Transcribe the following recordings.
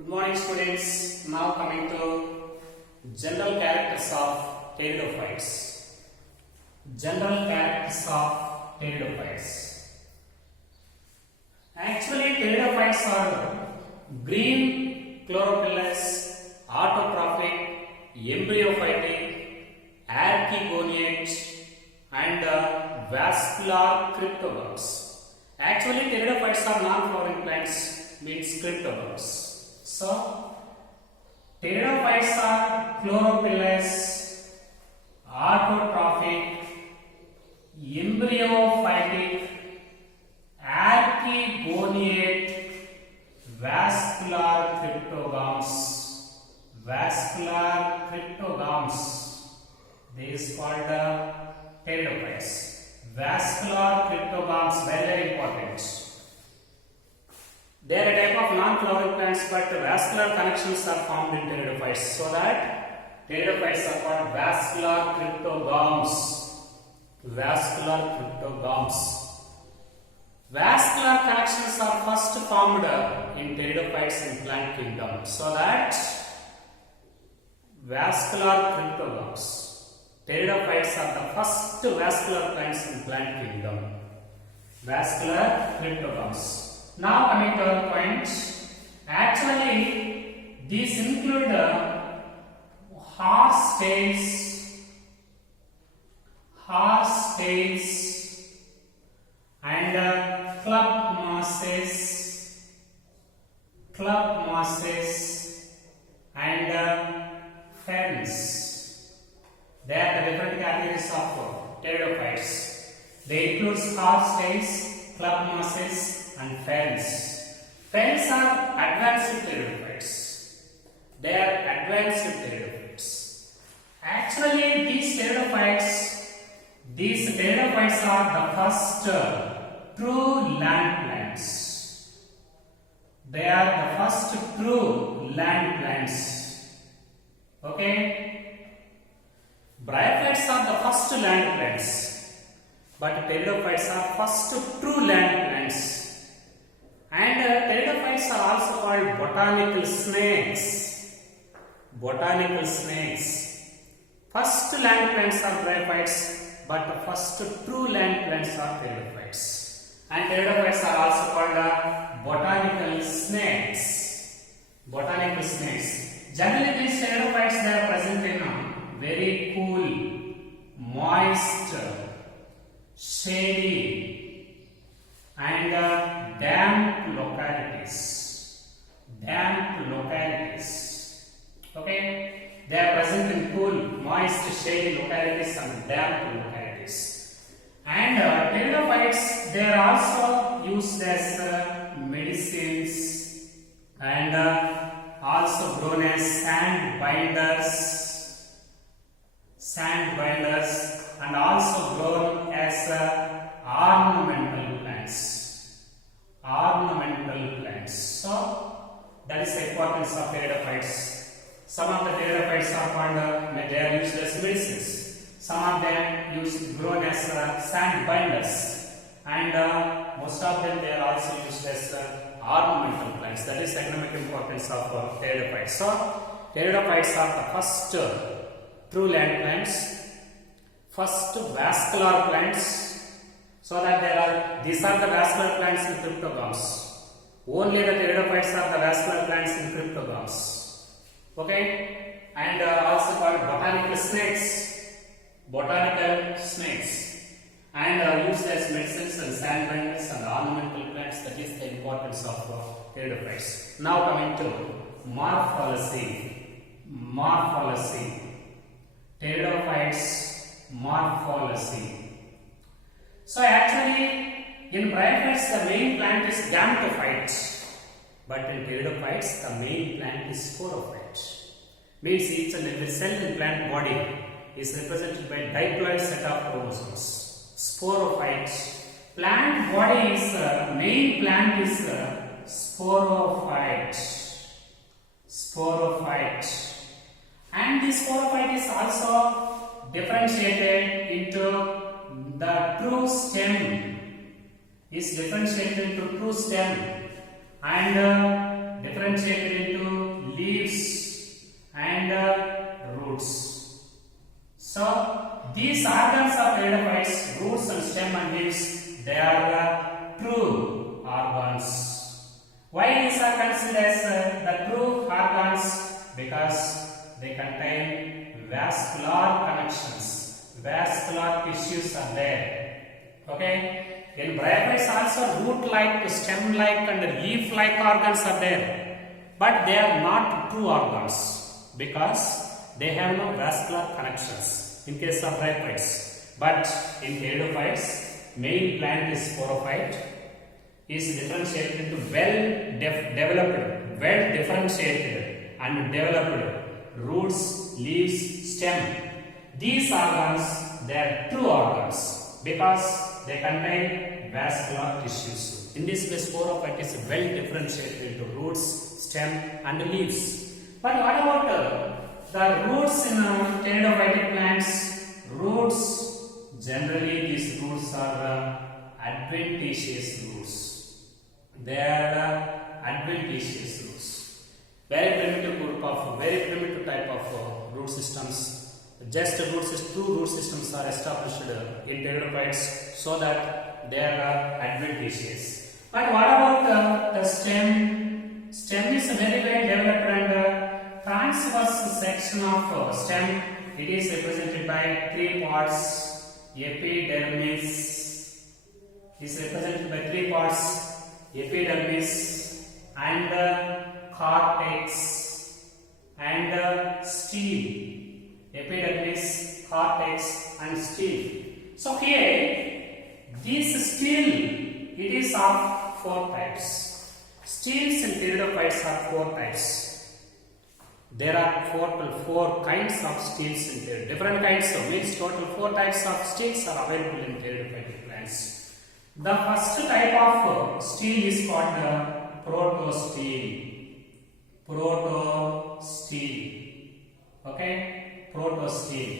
Good morning, students. Now coming to general characters of pteridophytes. General characters of pteridophytes. Actually, pteridophytes are green chlorophyllous, autotrophic, embryophytic, archegoniate, and vascular cryptogames. Actually, pteridophytes are non-flowering plants, means cryptogames. So, pteridophytes are chlorophyllous, autotrophic, embryophytic, archegoniate, vascular cryptogames. Vascular cryptogames. This is called the pteridophytes. Vascular cryptogames, very important. They are a type of non-flowering plants, but vascular connections are formed in pteridophytes. So that pteridophytes are called vascular cryptogames. Vascular cryptogames. Vascular connections are first formed in pteridophytes in plant kingdom. So that vascular cryptogames. Pteridophytes are the first vascular plants in plant kingdom. Vascular cryptogames. Now coming to the point, actually these include horse tails, and club mosses, and ferns. They are the different categories of pteridophytes. They include horse tails, club mosses, and ferns. Ferns are advanced pteridophytes. They are advanced pteridophytes. Actually, these pteridophytes are the first true land plants. They are the first true land plants. Okay? Bryophytes are the first land plants, but pteridophytes are first true land plants. And pteridophytes are also called botanical snakes. Botanical snakes. First land plants are bryophytes, but the first true land plants are pteridophytes. And pteridophytes are also called botanical snakes. Botanical snakes. Generally, these pteridophytes they are present in very cool, moist, shady, and damp localities. Okay, they are present in cool, moist, shady localities and damp localities. And pteridophytes they are also used as medicines and also grown as sand binders, and also grown as ornamental plants. So that is the importance of pteridophytes. Some of the pteridophytes are called they are used as medicines. Some of them grown as sand binders, and most of them they are also used as ornamental plants. That is the economic importance of pteridophytes. So pteridophytes are the first true land plants, first vascular plants. So that these are the vascular plants in cryptogames. Only the pteridophytes are the vascular plants in cryptogames. Okay, and also called botanical snakes, and used as medicines and sand binders and ornamental plants. That is the importance of pteridophytes. Now coming to morphology. Pteridophytes morphology. So actually, in bryophytes the main plant is gametophyte, but in pteridophytes the main plant is sporophyte. Means each and every cell in plant body is represented by diploid set of chromosomes. Sporophyte. Plant body is main plant is sporophyte. And this sporophyte is also differentiated into the true stem is differentiated into true stem and differentiated into because they contain vascular connections. Vascular tissues are there. Okay. In bryophytes also root-like, stem-like and leaf-like organs are there. But they are not true organs because they have no vascular connections in case of bryophytes. But in pteridophytes, main plant is sporophyte, is differentiated into well differentiated and developed roots, leaves, stem. These organs, they are true organs because they contain vascular tissues. In this way, sporophyte is well differentiated into roots, stem and leaves. But what about the roots in pteridophytic plants? Roots, generally these roots are adventitious roots. They are adventitious roots. Very primitive type of root systems. Just two root systems are established in pteridophytes so that they are adventitious. But what about the stem? Stem is very well developed and transverse section of stem. It is represented by three parts. Epidermis is represented by three parts. Epidermis and cortex and stele. Epidermis, cortex and stele. So here, this stele, it is of four types. Steles in pteridophytes are four types. There are total four kinds of steles in pteridophytes. Different kinds, so means total four types of steles are available in pteridophytic plants. The first type of stele is called the protostele. Protostele. Okay? Protostele.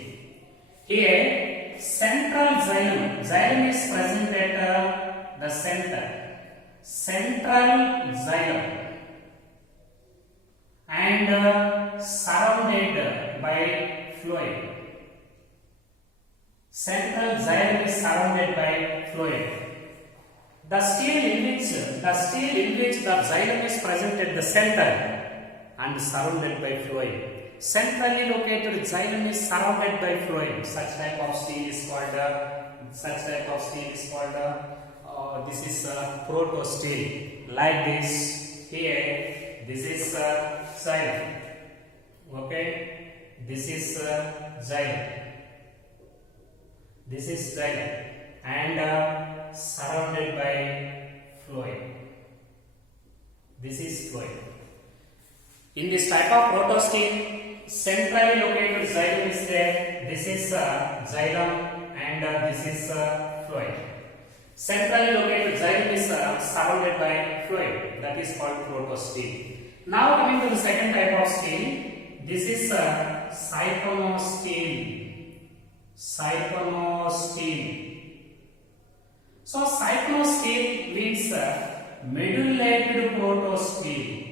Here, central xylem. Xylem is present at the center. Central xylem. And surrounded by phloem. Central xylem is surrounded by phloem. The stele in which the xylem is present at the center and surrounded by phloem. Centrally located xylem is surrounded by phloem. Such type of stele is called this is protostele. Like this here, this is xylem. Okay, this is xylem. This is xylem and surrounded by phloem. This is phloem. In this type of protostele, centrally located xylem is there. This is xylem and this is phloem. Centrally located xylem is surrounded by phloem. That is called protostele. Now coming to the second type of stele, this is cyphanostele. Cyphanostele. So cyphanostele means medullated protostele.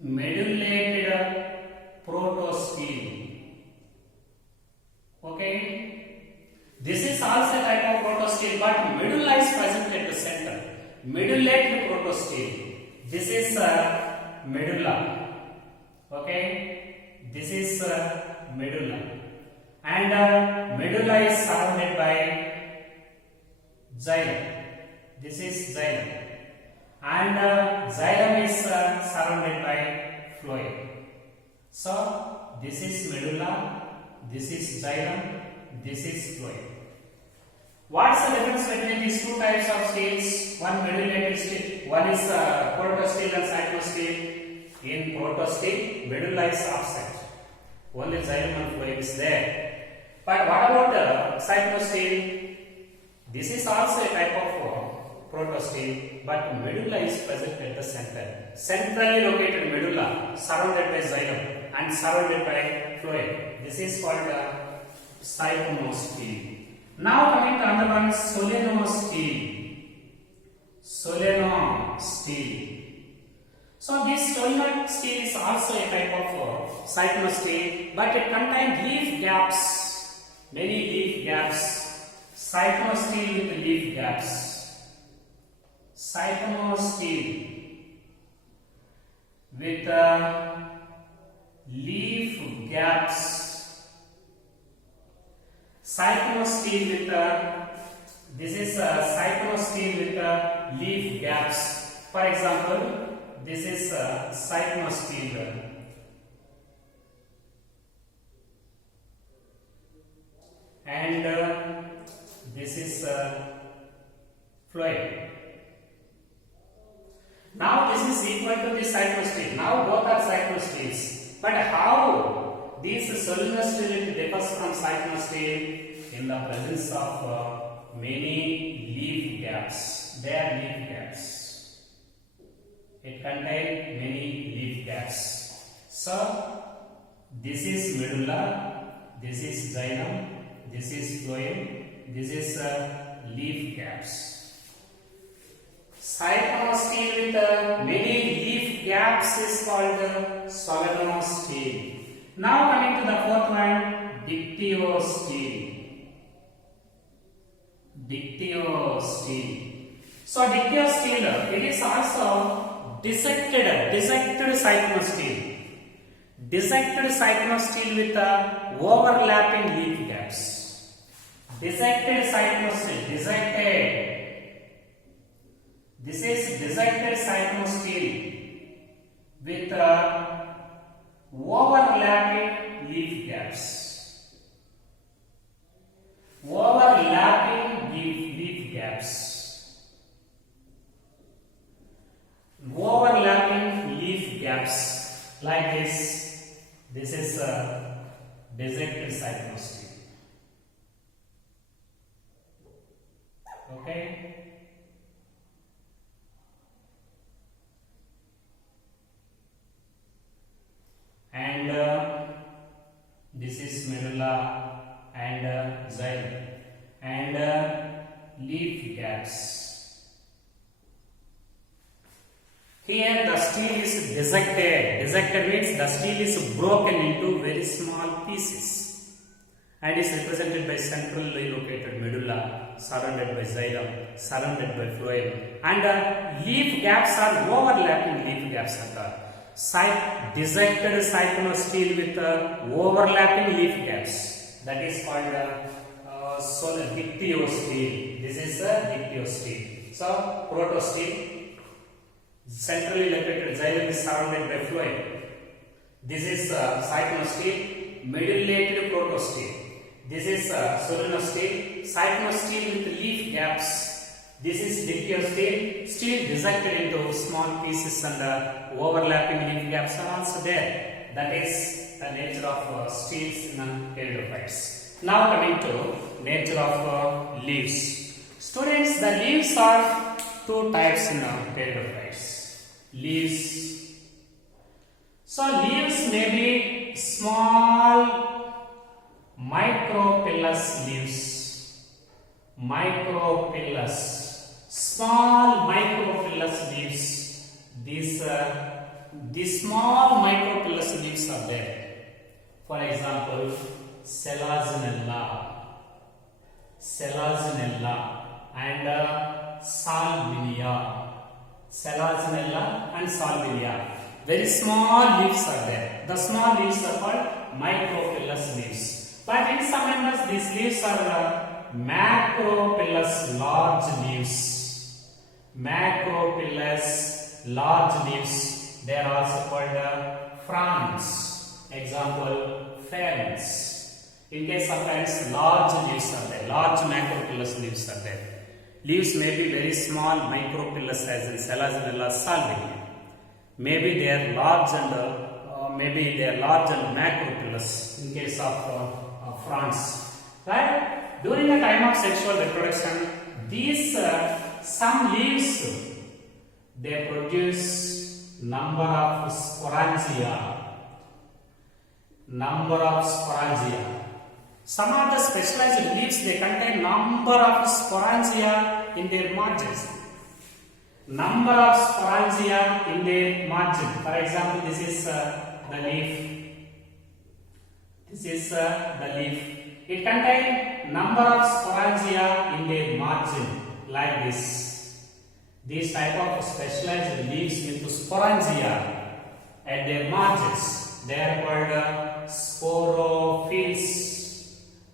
Medullated protostele. Okay, this is also a type of protostele, but medulla is present at the center. Medullated protostele. This is medulla. Okay, this is medulla, and medulla is surrounded by xylem. This is xylem, and xylem is surrounded by phloem. So this is medulla, this is xylem, this is phloem. What's the difference between these two types of steles? One medullated stele, one is protostele and cyphanostele. In protostele, medulla is absent. Only xylem and phloem is there. But what about cyphanostele? This is also a type of protostele, but medulla is present at the center. Centrally located medulla, surrounded by xylem and surrounded by phloem. This is called cyphanostele. Now coming to another one, solenostele. Solenostele. So this solenostele is also a type of cyphanostele, but it contains leaf gaps. Many leaf gaps. Cyphanostele with leaf gaps. Cyphanostele with leaf gaps. Cyclostele with this is cyclostele with leaf gaps. For example, this is cyclostele. And this is phloem. Now this is equal to the cyclostele. Now both are cyclosteles. But how these solenostele differs from cyclostele? In the presence of many leaf gaps. They are leaf gaps. It contains many leaf gaps. So this is medulla, this is xylem, this is phloem, this is leaf gaps. Cyclostele with many leaf gaps is called solenostele. Now coming to the fourth one, dictyostele. Dictyostele. So dictyostele, it is also dissected cyclostele. Dissected cyclostele with overlapping leaf gaps. Dissected cyclostele, dissected. This is dissected cyclostele with overlapping leaf gaps. Overlapping leaf gaps. Overlapping leaf gaps like this. This is dissected cyclostele. Okay. And this is medulla and xylem and leaf gaps. Here the stele is dissected. Dissected means the stele is broken into very small pieces and is represented by centrally located medulla, surrounded by xylem, surrounded by phloem, and leaf gaps are overlapping leaf gaps occur. Dissected cyclostele with overlapping leaf gaps. That is called dictyostele. This is dictyostele. So protostele, centrally located xylem is surrounded by phloem. This is cyclostele, medullated protostele. This is solenostele, cyclostele with leaf gaps. This is dictyostele, still dissected into small pieces and overlapping leaf gaps are also there. That is the nature of steles in pteridophytes. Now coming to nature of leaves. Students, the leaves are two types in pteridophytes. Leaves. So leaves may be small micropillus leaves. Micropillus. Small micropillus leaves. These small micropillus leaves are there. For example, Selaginella and Salvinia. Selaginella and Salvinia. Very small leaves are there. The small leaves are called micropillus leaves. But in some members, these leaves are macropillus large leaves. Macropillus large leaves. They are also called fronds. Example, ferns. In case of ferns, large leaves are there. Large macropillus leaves are there. Leaves may be very small micropillus as in Selaginella salvinia. Maybe they are large and macropillus in case of fronds. Right? During the time of sexual reproduction, these some leaves they produce number of sporangia. Some of the specialized leaves they contain number of sporangia in their margins. Number of sporangia in their margin. For example, this is the leaf. This is the leaf. It contains number of sporangia in their margin like this. These type of specialized leaves with sporangia at their margins. They are called sporophylls.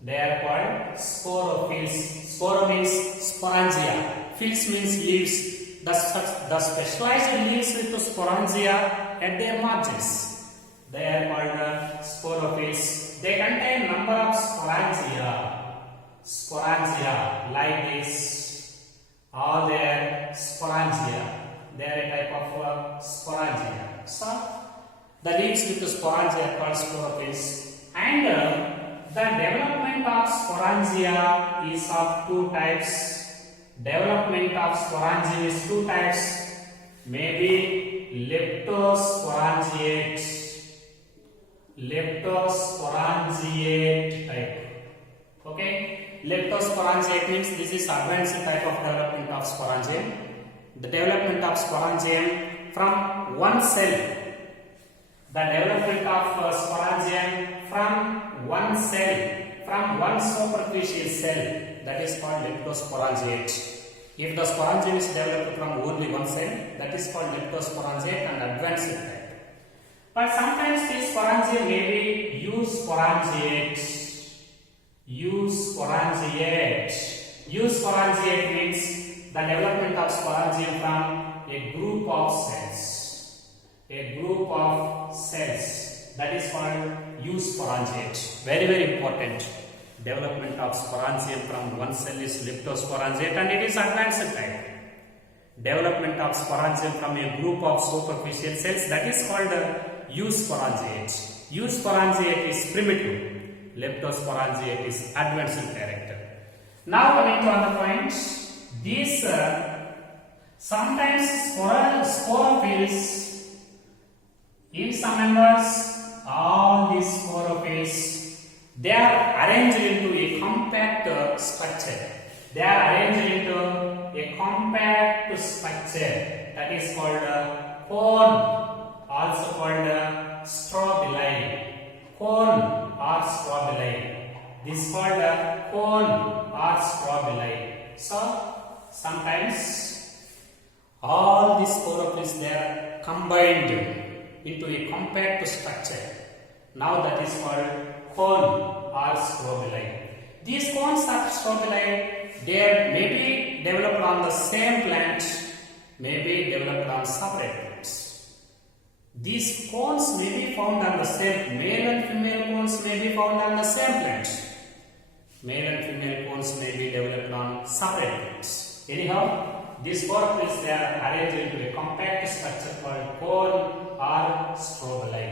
They are called sporophylls. Sporo means sporangia. Phylls means leaves. The specialized leaves with sporangia at their margins. They are called sporophylls. They contain number of sporangia. Sporangia like this. All their sporangia. They are a type of sporangia. So the leaves with the sporangia are called sporophylls. And the development of sporangia is of two types. Development of sporangia is two types. Maybe leptosporangiate. Leptosporangiate type. Okay. Leptosporangiate means this is advanced type of development of sporangium. The development of sporangium from one cell. The development of sporangium from one cell, from one superficial cell, that is called leptosporangiate. If the sporangium is developed from only one cell, that is called leptosporangiate and advanced type. But sometimes this sporangium may be eusporangiate. Eusporangiate. Eusporangiate means the development of sporangium from a group of cells. A group of cells, that is called eusporangiate. Very, very important. Development of sporangium from one cell is leptosporangiate and it is advanced type. Development of sporangium from a group of superficial cells, that is called eusporangiate. Eusporangiate is primitive. Leptosporangiate is advanced character. Now coming to other points, these sometimes sporophylls, in some members, all these sporophylls, they are arranged into a compact structure. They are arranged into a compact structure, that is called cone, also called strobili. Cone or strobili. This is called cone or strobili. So sometimes all these sporophylls, they are combined into a compact structure. Now that is called cone or strobili. These cones or strobili, they may be developed on the same plant, may be developed on separate plants. These cones may be found on the same, male and female cones may be found on the same plant. Male and female cones may be developed on separate plants. Anyhow, these sporophylls, they are arranged into a compact structure called cone or strobili.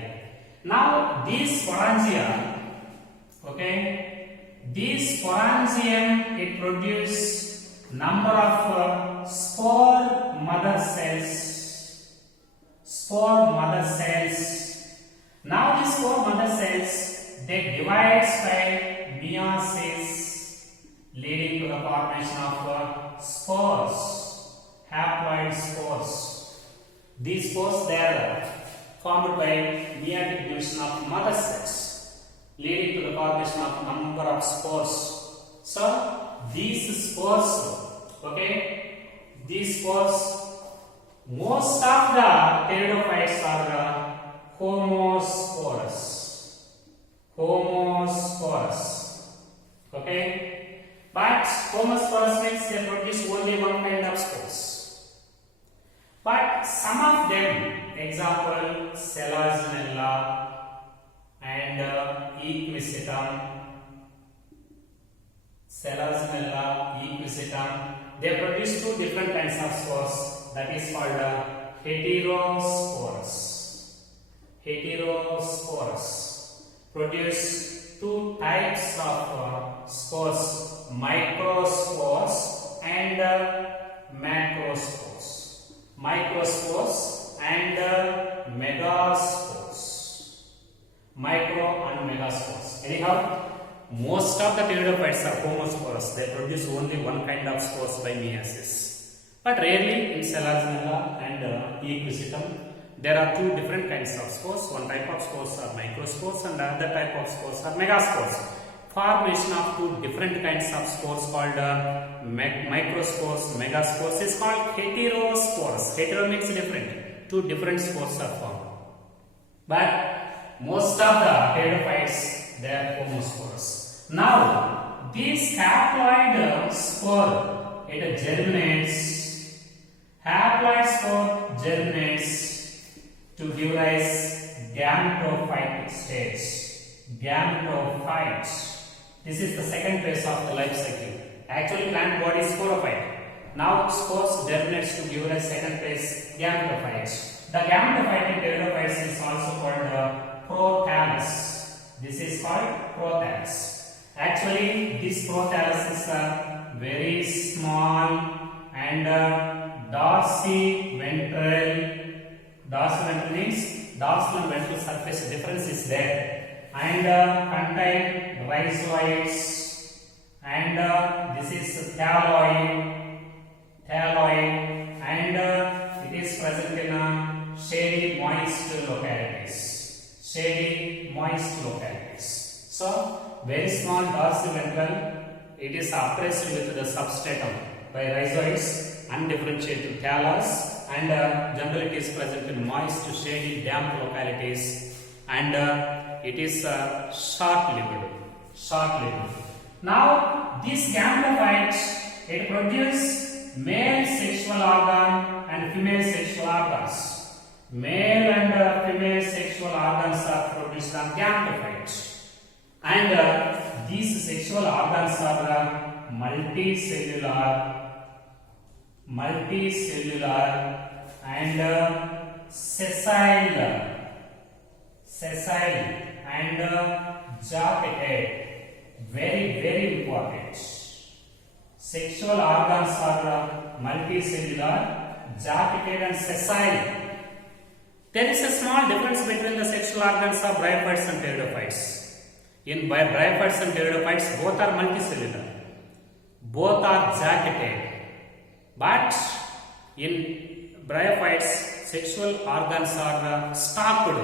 Now these sporangia, okay, these sporangium, it produce number of spore mother cells. Spore mother cells. Now these spore mother cells, they divide by meiosis, leading to the formation of spores, haploid spores. These spores, they are formed by meiotic division of mother cells, leading to the formation of number of spores. So these spores, okay, these spores, most of the pteridophytes are homosporous. Homosporous, okay, but homosporous means they produce only one kind of spores. But some of them, example Selaginella and Equisetum, Selaginella, Equisetum, they produce two different kinds of spores, that is called heterosporous. Heterosporous produce two types of spores, microspores and macrospores. Microspores and megaspores. Micro and megaspores. Anyhow, most of the pteridophytes are homosporous. They produce only one kind of spores by meiosis. But rarely in Selaginella and Equisetum, there are two different kinds of spores. One type of spores are microspores and other type of spores are megaspores. Formation of two different kinds of spores called microspores, megaspores is called heterospores. Hetero means different. Two different spores are formed. But most of the pteridophytes, they are homosporous. Now, this haploid spore, it germinates. Haploid spore germinates to give rise gametophyte stage. Gametophyte. This is the second phase of the life cycle. Actually, plant body is sporophyte. Now, spores germinates to give rise second phase gametophyte. The gametophyte in pteridophytes is also called prothallus. This is called prothallus. Actually, this prothallus is a very small and dorsiventral. Dorsiventral means dorsal and ventral surface difference is there, and contain rhizoids, and this is thalloid, and it is present in shady, moist localities. Shady, moist localities. So, very small dorsiventral, it is oppressed with the substratum by rhizoids, undifferentiated thallus, and generally it is present in moist, shady, damp localities, and it is short-lived. Short-lived. Now, this gametophyte, it produces male sexual organ and female sexual organs. Male and female sexual organs are produced on gametophyte, and these sexual organs are multicellular, and sessile and jacketed. Very important. Sexual organs are multicellular, jacketed and sessile. There is a small difference between the sexual organs of bryophytes and pteridophytes. In bryophytes and pteridophytes, both are multicellular, both are jacketed. But in bryophytes, sexual organs are stalked.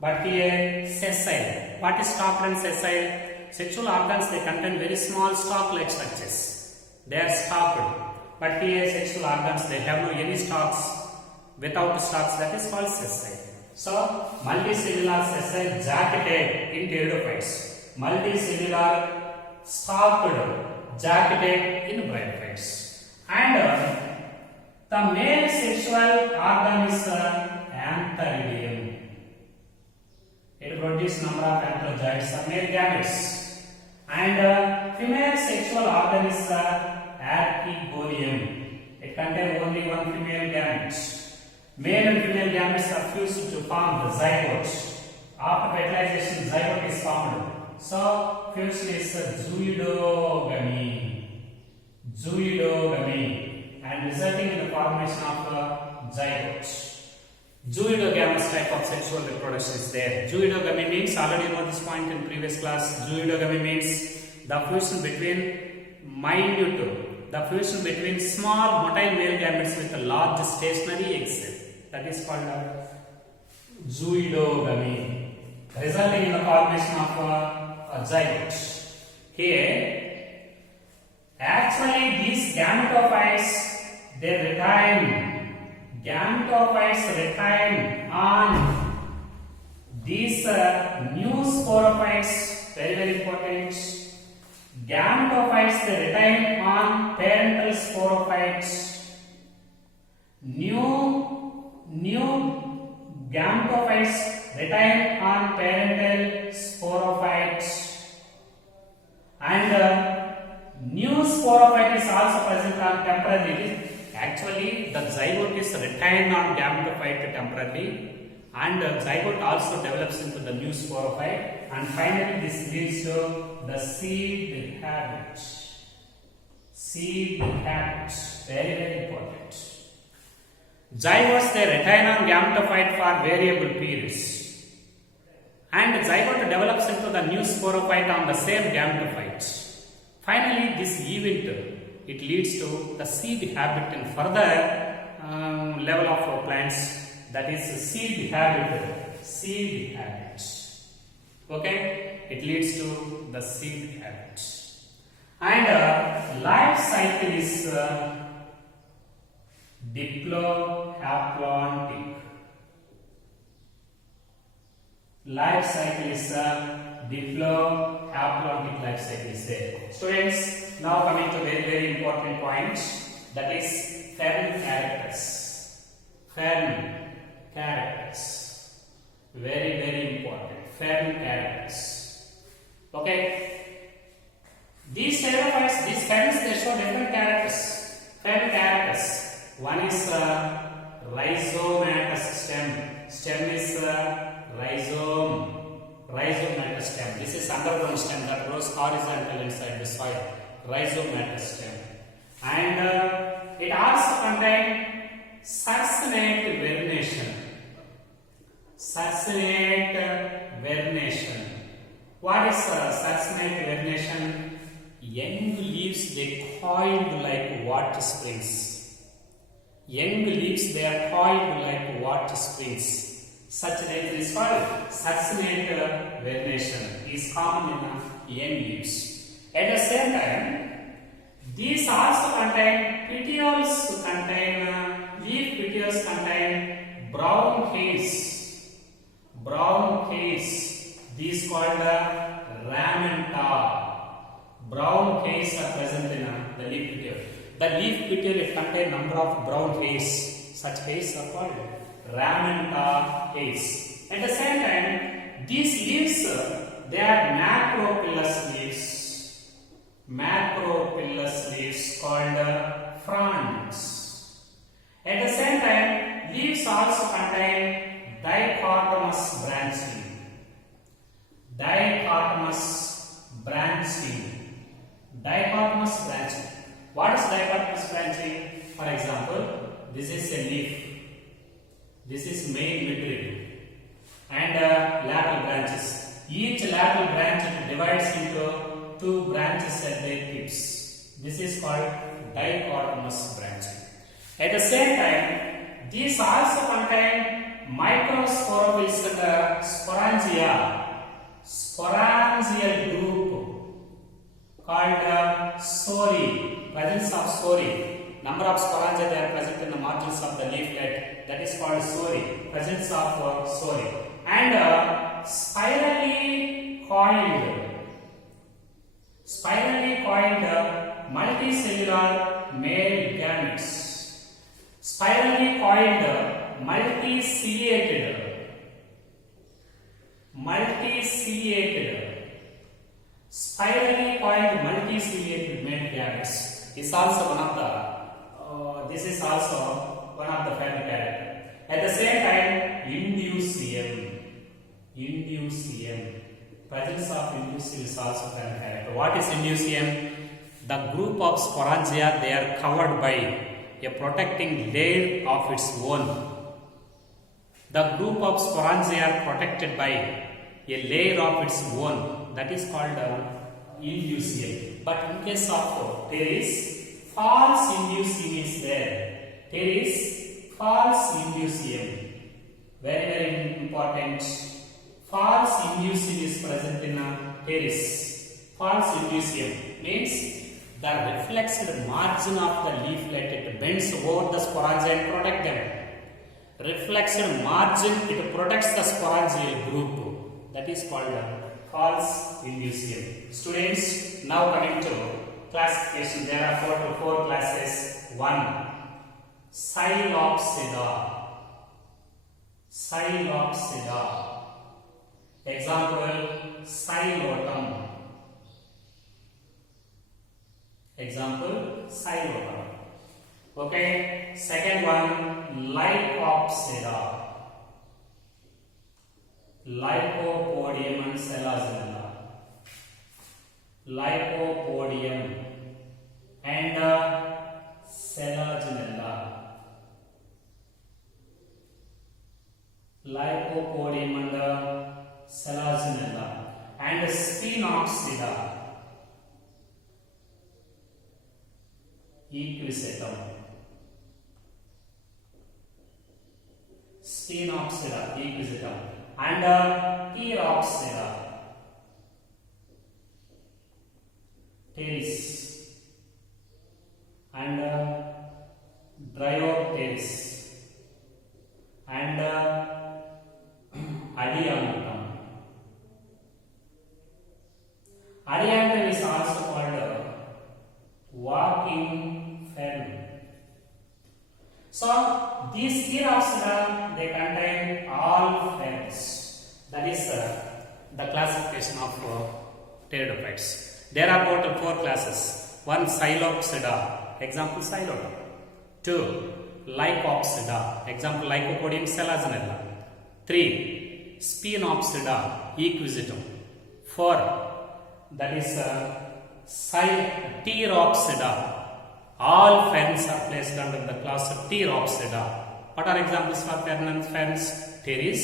But here, sessile. What is stalked and sessile? Sexual organs, they contain very small stalk-like structures. They are stalked. But here, sexual organs, they have no any stalks. Without stalks, that is called sessile. So, multicellular sessile jacketed in pteridophytes. Multicellular stalked jacketed in bryophytes. And the male sexual organ is antheridium. It produces number of antherozoids, male gametes. And female sexual organ is archegonium. It contains only one female gamete. Male and female gametes are fused to form the zygote. After fertilization, zygote is formed. So, fusion is zooidogamy. Zooidogamy, and resulting in the formation of zygote. Zooidogamous type of sexual reproduction is there. Zooidogamy means, already you know this point in previous class, zooidogamy means the fusion between small motile male gametes with a large stationary egg cell. That is called zooidogamy, resulting in the formation of a zygote. Here, actually these gametophytes, they retain. Gametophytes retain on these new sporophytes, very important. Gametophytes, they retain on parental sporophytes. New gametophytes retain on parental sporophytes, and new sporophyte is also present on temporarily. Actually, the zygote is retained on gametophyte temporarily, and the zygote also develops into the new sporophyte, and finally this leads to the seed habit. Seed habit, very important. Zygotes, they retain on gametophyte for variable periods, and zygote develops into the new sporophyte on the same gametophyte. Finally, this event, it leads to the seed habit in further level of plants, that is seed habit. Seed habit. Okay, it leads to the seed habit. And life cycle is diplohaplontic. life cycle is diplohaplontic life cycle is there. Students, now coming to very important point, that is Fermi characters. Fermi characters, very important. Fermi characters. Okay, these pterophytes, these Fermis, they show different characters. Fermi characters. One is rhizomatous stem. Stem is rhizomatous stem. This is underground stem that grows horizontal inside the soil. Rhizomatous stem. And it also contains succinate vernation. Succinate vernation. What is succinate vernation? Young leaves, they coiled like water springs. Young leaves, they are coiled like water springs. Such nature is called succinate vernation. Is common in young leaves. At the same time, these also contain petioles, leaf petioles contain brown hairs. Brown hairs. These called ramenta. Brown hairs are present in the leaf petiole. The leaf petiole contains number of brown hairs. Such hairs are called ramenta hairs. At the same time, these leaves, they are macropillus leaves. Macropillus leaves called fronds. At the same time, leaves also contain dichotomous branching. Dichotomous branching. Dichotomous branching. What is dichotomous branching? For example, this is a leaf. This is main midrib and lateral branches. Each lateral branch divides into two branches at their tips. This is called dichotomous branching. At the same time, these also contain microsporophylls and sporangia. Sporangial group called sori. Presence of sori. Number of sporangia they are present in the margins of the leaflet. That is called sori. Presence of sori. And spirally coiled multicellular male gametes. Spirally coiled multiciliated spirally coiled multiciliated male gametes is also one of the this is also one of the Fermi character. At the same time, inducium. Presence of inducium is also Fermi character. What is inducium? The group of sporangia, they are covered by a protecting layer of its own. The group of sporangia are protected by a layer of its own. That is called inducium. But in case of there is false inducium is there. There is false inducium. Very important. False inducium is present in there is false inducium means the reflexed margin of the leaflet, it bends over the sporangia and protect them. Reflexed margin, it protects the sporangial group. That is called false inducium. Students, now coming to classification, there are four classes. 1. Psilopsida. Example, Psilotum. Okay. Second one, Lycopsida. Lycopodium and Selaginella. Lycopodium and Selaginella. Lycopodium and Selaginella. And Spinoxida. Equisetum. Spinoxida, Equisetum. And Pteropsida. Pteris. And Dryopteris. And Adiantum. all ferns. That is the classification of pteridophytes. There are total 4 classes. 1 Psilopsida, example Psilotum. 2 Lycopsida, example Lycopodium selaginella. 3 Sphenopsida, Equisetum. 4 that is Pteropsida. All ferns are placed under the class of Pteropsida. What are examples for ferns? Pteris,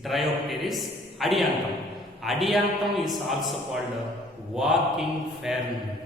Dryopteris, Adiantum. Adiantum is also called walking fern.